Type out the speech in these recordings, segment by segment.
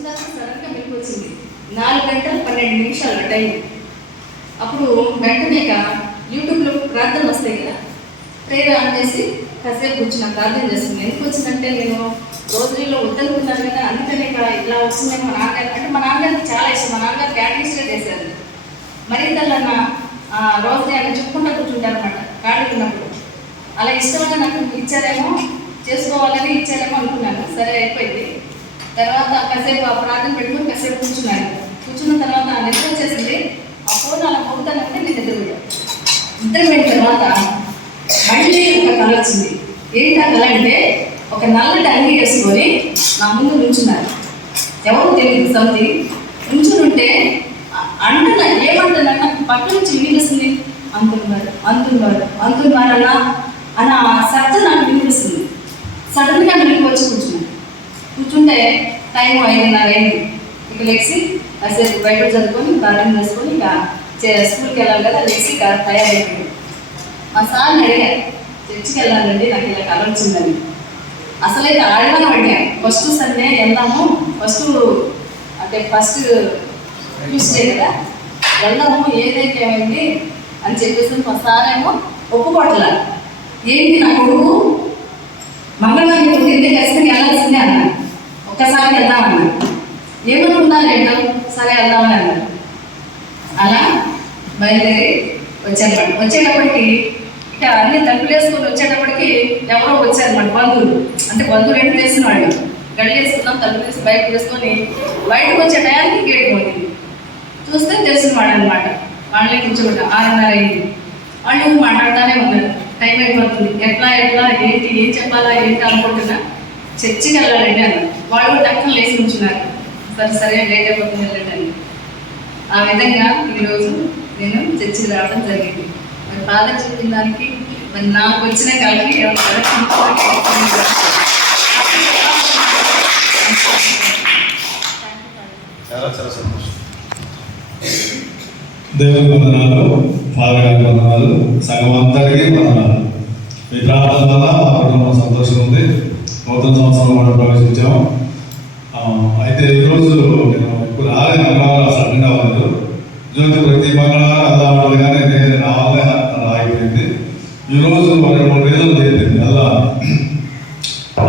వచ్చిన తర్వాత సడన్గా మెలకు వచ్చింది. 4 గంటల 12 నిమిషాలు టైం. అప్పుడు వెంటనే యూట్యూబ్లో ప్రార్థన వస్తాయి కదా, ప్రేయర్ ఆన్ చేసి కాసేపు కూర్చున్న ప్రార్థన చేస్తుంది. ఎందుకు వచ్చిందంటే నేను రోజుల్లో వద్దనుకున్నాను కదా, అందుకనే ఇలా వచ్చిందని మా నాన్నగారు, అంటే మా నాన్నగారికి చాలా ఇష్టం. మా నాన్నగారు క్యాటరిస్ట్గా చేశారు. మరింతలన్న రోజు ఆయన చెప్పుకుంటూ కూర్చుంటారు అనమాట ఖాళీ ఉన్నప్పుడు. అలా ఇష్టంగా నాకు ఇచ్చారేమో, చేసుకోవాలని ఇచ్చారేమో అనుకున్నాను. సరే అయిపోయింది. తర్వాత కాసేపు ఆ ప్రార్థన పెట్టుకుని కాసేపు కూర్చున్నాను. కూర్చున్న తర్వాత నిద్ర వచ్చేసింది. ఆ ఫోన్ అలా పోతానంటే నేను నిద్రపోయిన తర్వాత మళ్ళీ ఒక కళ వచ్చింది. ఏంటి ఆ కళ అంటే, ఒక నల్లటి అంగి వేసుకొని నా ముందు నుంచున్నారు. ఎవరు తెలియదు, సంథింగ్ నుంచుంటే అంటున్నా, ఏమంటున్నా నాకు పక్క నుంచి వినిపిస్తుంది, అంటున్నారన్నా అని ఆ శబ్దం నాకు వినిపిస్తుంది. సడన్గా నేను వచ్చి కూర్చుంటే టైం 5:30 అయింది. ఇక లెక్సి కాసేపు బయట చదువుకొని ప్రార్థన చేసుకొని ఇక స్కూల్కి వెళ్ళాలి కదా, లెక్సి తయారైపోయింది. మా సార్ని అడిగారు, చర్చికి వెళ్ళాలండి, నాకు ఇలా కళ వచ్చిందని. అసలైతే ఆడగానే అడిగాను, ఫస్ట్ సండే వెళ్దాము, ఫస్ట్ ట్యూస్డే కదా వెళ్దాము, ఏదైతే ఏమైంది అని చెప్పేసి మా సార్ ఏమో ఒప్పుకోవట్ల. ఏంటి నా కొడుకు మంగళవారం పుట్టింది, ఖచ్చితంగా వెళ్ళాల్సిందే అన్నాను. ఒక్కసారి వెళ్దామన్నా. ఏమనుకున్నారు ఏంటో, సరే వెళ్దామని అన్నారు. అలా బయలుదేరి వచ్చేటప్పటికి ఇక అన్ని తలుపులు వేసుకొని వచ్చేటప్పటికి ఎవరో వచ్చారన్నమాట, బంధువులు. అంటే బంధువులు ఏంటి తెలిసిన వాళ్ళు. గడి వేసుకున్నాం, తలుపు వేసి బయటకు వేసుకొని బయటకు వచ్చే టయానికి గేట్ పోతుంది. చూస్తే తెలిసిన వాడు అనమాట. వాళ్ళని కూర్చోబెట్టాం. 6:30 అయింది. వాళ్ళు మాట్లాడుతూనే ఉన్నారు, టైం అయిపోతుంది, ఎట్లా ఏంటి, ఏం చెప్పాలా ఏంటి అనుకుంటున్నా, చర్చికి వెళ్ళాలండి అన్నారు. వాళ్ళు టక్కన లేచి ఉంచున్నారు. సరే లేట్ అయిపోతుంది వెళ్ళండి అని. ఆ విధంగా ఈరోజు నేను చర్చికి రావడం జరిగింది. మరి ఫాదర్ చెప్పిన దానికి మరి నాకు వచ్చిన కలిగి చాలా చాలా సంతోషం. దేవుని వందనాలు, ఫాదర్ గారి వందనాలు, సంఘం అందరికీ వందనాలు. మీ ప్రార్థన వల్ల మా కుటుంబం సంతోషం ఉంది. నూతన సంవత్సరం కూడా ప్రవేశించాము. అయితే ఈరోజు నేను ఇప్పుడు రాలేదు, మంగళవారం సడన్గా అవ్వలేదు. ఈరోజు ప్రతి మంగళవారం అలా ఉండదు, కానీ నేను రావాలని ఆగిపోయింది. ఈరోజు 2-3 రోజులు చెప్పింది. అలా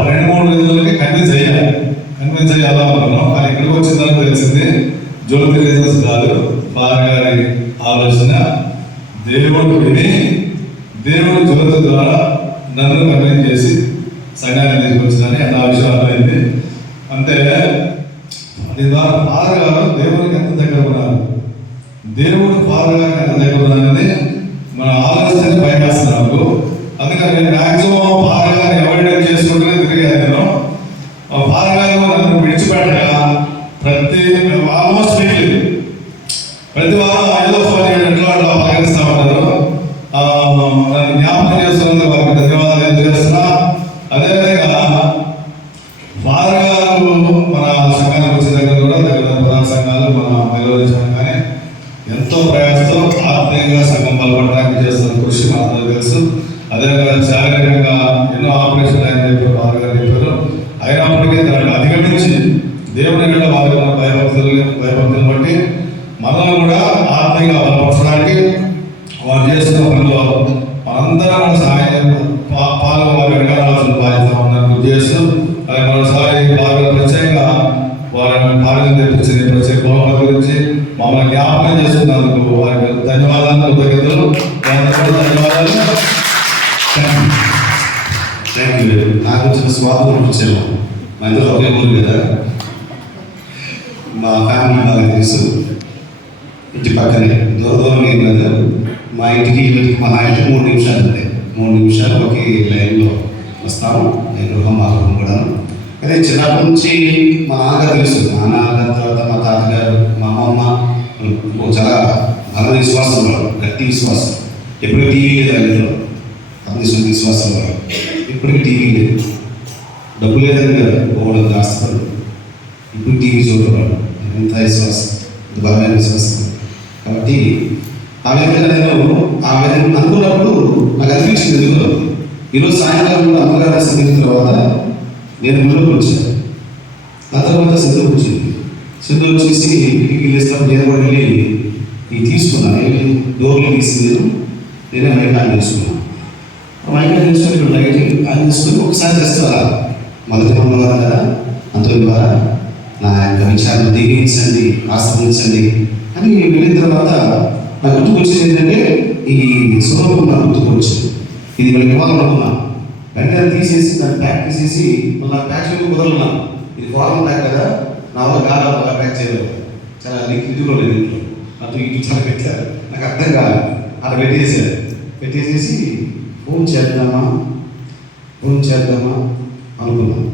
2-3 రోజులకి కన్విన్స్ అయ్యాలి అలా అనుకున్నాం. కానీ ఇక్కడికి వచ్చిన తర్వాత తెలిసింది జ్యోతి రీజన్స్ కాదు, ఫాదర్ గారి ఆలోచన. దేవుడు విని దేవుడు జ్యోతి ద్వారా నన్ను కన్విన్స్ చేసి సంఘాన్ని తీసుకొచ్చిందని నా విషయం అర్థమైంది. అంటే దీని ద్వారా ఫాదర్ గారు దేవుడికి ఎంత దగ్గర ఉన్నారు, దేవుడు ఫాదర్ గారికి ఎంత దగ్గర ఉన్నారని మన ఆలోచన పైకి వస్తున్నారు. అందుకని నేను మ్యాక్సిమం ఫాదర్ గారిని అవాయిడ్ చేసుకుంటూనే తిరిగాను. నేను ఫాదర్ గారు నన్ను విడిచిపెట్టగా ఆల్మోస్ట్ వీక్లీ ప్రతి వారం ఏదో ఫోన్ చేయడంలో అట్లా పలకరిస్తూ ఉంటారు. నన్ను జ్ఞాపకం చేస్తున్నందుకు వారికి ధన్యవాదాలు చేస్తున్నా. అదేవిధంగా ఫాదర్ గారు మన సంఘానికి వచ్చిన దగ్గర కూడా ప్రధాన సంఘాలు మన మెలోడీ సంఘం కానీ ఎంతో ప్రయాసంతో ఆత్మీయంగా సంఘం బలపడడానికి చేస్తున్న కృషి మనందరూ తెలుసు. అదేవిధంగా శారీరకంగా ఎన్నో ఆపరేషన్లు ఆయన చెప్పారు, ఫాదర్ గారు చెప్పారు. అయినప్పటికీ దాన్ని అధిగమించి దేవుని మీద వారి భయభక్తులను బట్టి మనల్ని కూడా ఆత్మీయంగా బలపరచడానికి వారు చేస్తున్న పనిలో మనందరం సహాయం వారి వెనకాల్సిన బాధ్యత ఉన్నట్టు చేస్తూ అలాగే మరోసారి వారి ప్రత్యేకంగా వారిని భార్యను తెప్పించిన ప్రత్యేక బహుమతి గురించి మమ్మల్ని జ్ఞాపకం చేస్తున్నందుకు వారికి ధన్యవాదాలు, కృతజ్ఞతలు. ధన్యవాదాలు. Thank you. నాకు వచ్చిన స్వాతంత్రం వచ్చాము. మా ఇద్దరు ఒకే ఊరు కదా, మా ఫ్యామిలీ నాకు తెలుసు. ఇంటి పక్కనే దూరం ఏం కదా, మా ఇంటికి మహా అయితే 3 నిమిషాలు ఉంటాయి. 3 నిమిషాలు ఒకే లైన్లో వస్తాము. నేను గృహం మా గృహం కూడా. కానీ చిన్నప్పటి నుంచి మా నాన్నగారు తెలుసు. మా నాన్నగారి తర్వాత మా తాతగారు, మా అమ్మమ్మ చాలా బల విశ్వాసం వాళ్ళు, గట్టి విశ్వాసం. ఎప్పుడు టీవీ లేదు ఇంట్లో, అభివృద్ధి విశ్వాసం వాళ్ళు. ఇప్పటికీ టీవీ లేదు, డబ్బు లేదని కదా పోవడం దాస్తారు. ఇప్పుడు టీవీ చూడడం ఎంత విశ్వాసం, బలమైన విశ్వాసం. కాబట్టి ఆ విధంగా నేను అనుకున్నప్పుడు నాకు అనిపించింది. ఎందుకు ఈరోజు సాయంకాలం కూడా అమ్మగారు సంధించిన తర్వాత నేను గుళ్ళోకి వచ్చాను. ఆ తర్వాత సందుకు వచ్చింది. సింధు వచ్చేసి ఇంటికి వెళ్ళేసినప్పుడు నేను కూడా వెళ్ళి ఇది తీసుకున్నాను, డోర్లు తీసి నేనే మైక్ ఆన్ చేసుకున్నాను. మైక్ ఆన్ చేసుకొని ఇప్పుడు లైట్ ఆన్ చేసుకొని ఒకసారి చేస్తారా మొదటి మంగళవారం కదా, అంత ద్వారా నా యొక్క విచారణ దీవించండి, ఆశ్రయించండి అని వెళ్ళిన తర్వాత నాకు గుర్తుకొచ్చింది ఏంటంటే ఈ స్వరూపం నాకు గుర్తుకొచ్చింది. ఇది మనకి ఇవ్వాలనుకున్నాను. వెంటనే తీసేసి దాన్ని ప్యాక్ తీసేసి మళ్ళీ ప్యాక్ చేయడం కుదరలున్నాను. ఇది ఫారెన్ ప్యాక్ కదా, నా వల్ల కాదు అలా ప్యాక్ చేయలేదు. చాలా ఇదిలో లేదు ఇంట్లో, అటు ఇటు చాలా పెట్టారు, నాకు అర్థం కాలేదు. అలా పెట్టేసేసి ఫోన్ చేద్దామా అనుకున్నాను.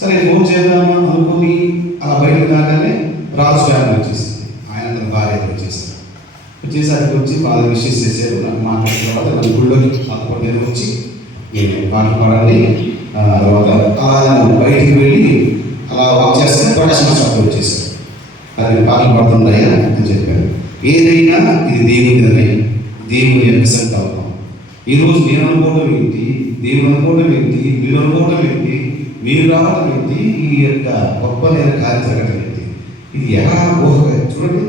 సరే ఫోన్ చేద్దామా అనుకుని అలా బయటకు రాగానే రాజు ఫ్యామిలీ వచ్చేసింది. ఆయన తన భార్య వచ్చేసరికి వచ్చి బాగా విషెస్ చేశారు. నాకు మాట్లాడిన తర్వాత నన్ను గుళ్ళోకి మాతో నేను వచ్చి నేను పాటలు పాడాలి, తర్వాత అలా బయటికి వెళ్ళి అలా వాక్ చేస్తే ప్రకాశం షాప్లో వచ్చేసారు. అది పాటలు పాడుతున్నాయా అని చెప్పారు. ఏదైనా ఇది దేవుని నిర్ణయం, దేవుని యొక్క సంకల్పం. ఈరోజు నేను అనుకోవడం ఏంటి, దేవుడు అనుకోవడం ఏంటి, మీరు అనుకోవడం ఏంటి, మీరు రావడం ఏంటి, ఈ యొక్క గొప్ప నేను కార్యక్రమం ఏంటి, ఇది ఎలా ఊహగా చూడండి.